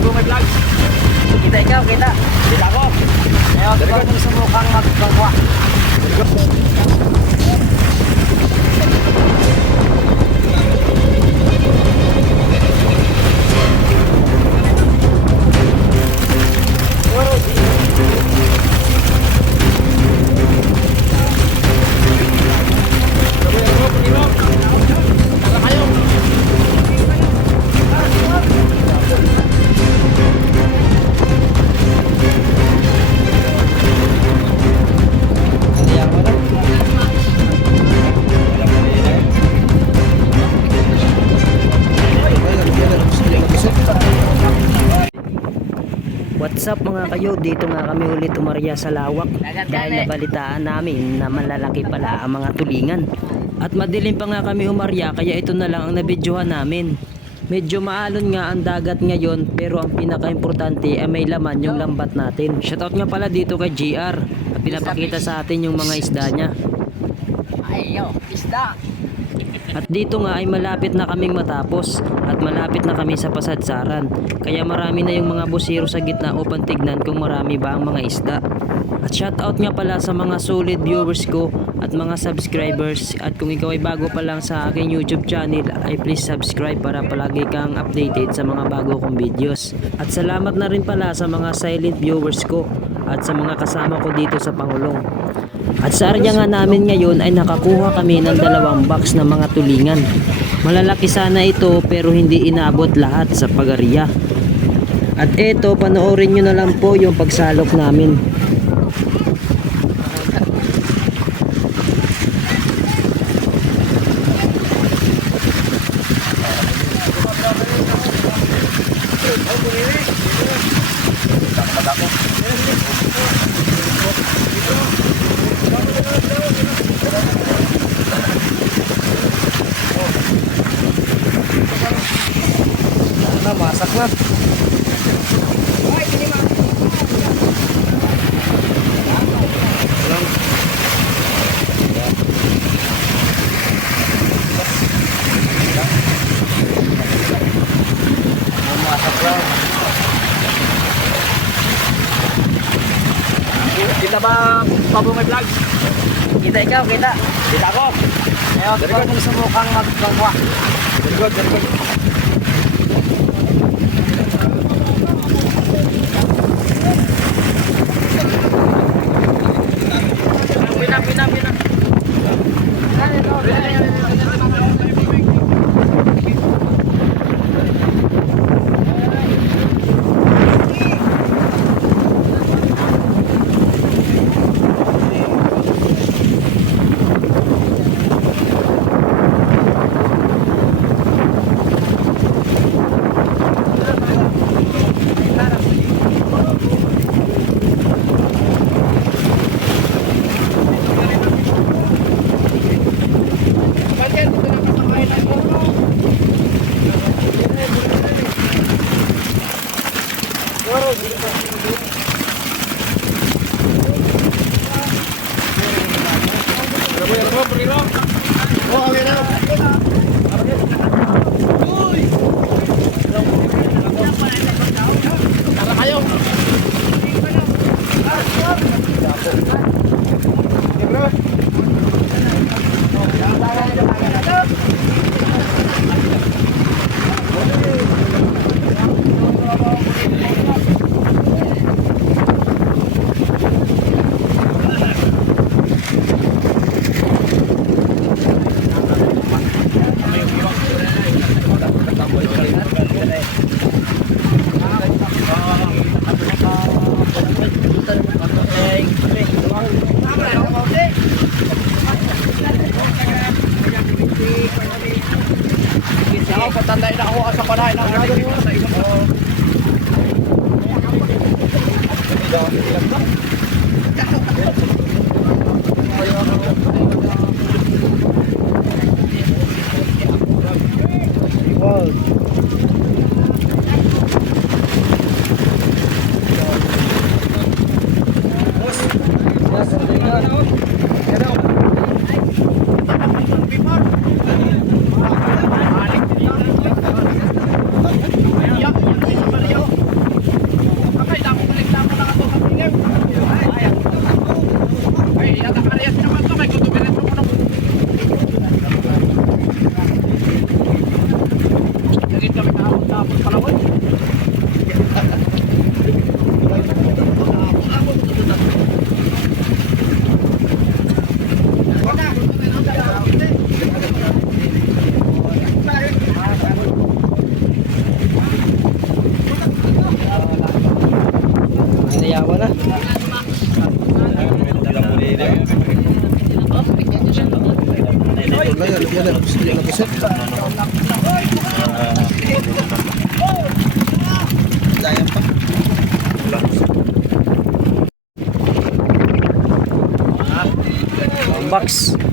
bago may vlog. Kita ikaw, kita. Kita ko. Ayaw, ikaw mo sa mukhang magpangwa. What's up mga kayo, dito nga kami ulit umarya sa lawak dahil nabalitaan namin na malalaki pala ang mga tulingan at madilim pa nga kami umarya, kaya ito na lang ang nabidyohan namin. Medyo maalon nga ang dagat ngayon, pero ang pinaka-importante ay may laman yung lambat natin. Shoutout nga pala dito kay GR at pinapakita sa atin yung mga isda niya. Ayo, isda. At dito nga ay malapit na kaming matapos at malapit na kami sa pasadsaran. Kaya marami na yung mga busiro sa gitna upang tignan kung marami ba ang mga isda. At shoutout nga pala sa mga solid viewers ko at mga subscribers. At kung ikaw ay bago pa lang sa aking YouTube channel, ay please subscribe para palagi kang updated sa mga bago kong videos. At salamat na rin pala sa mga silent viewers ko at sa mga kasama ko dito sa Pangulong. At sa area nga namin ngayon ay nakakuha kami ng 2 box na mga tulingan. Malalaki sana ito pero hindi inabot lahat sa pag-area. At eto, panoorin nyo na lang po yung pagsalok namin. Masak na. Kita ba bago may vlog? Kita ikaw, kita. Kita ko. Ayaw, ikaw mo sa mukhang magpangwa. Very good, very good. Pinang. Patanda na ako sa panay na ako. Tapos palaway. Inayawa na. Box.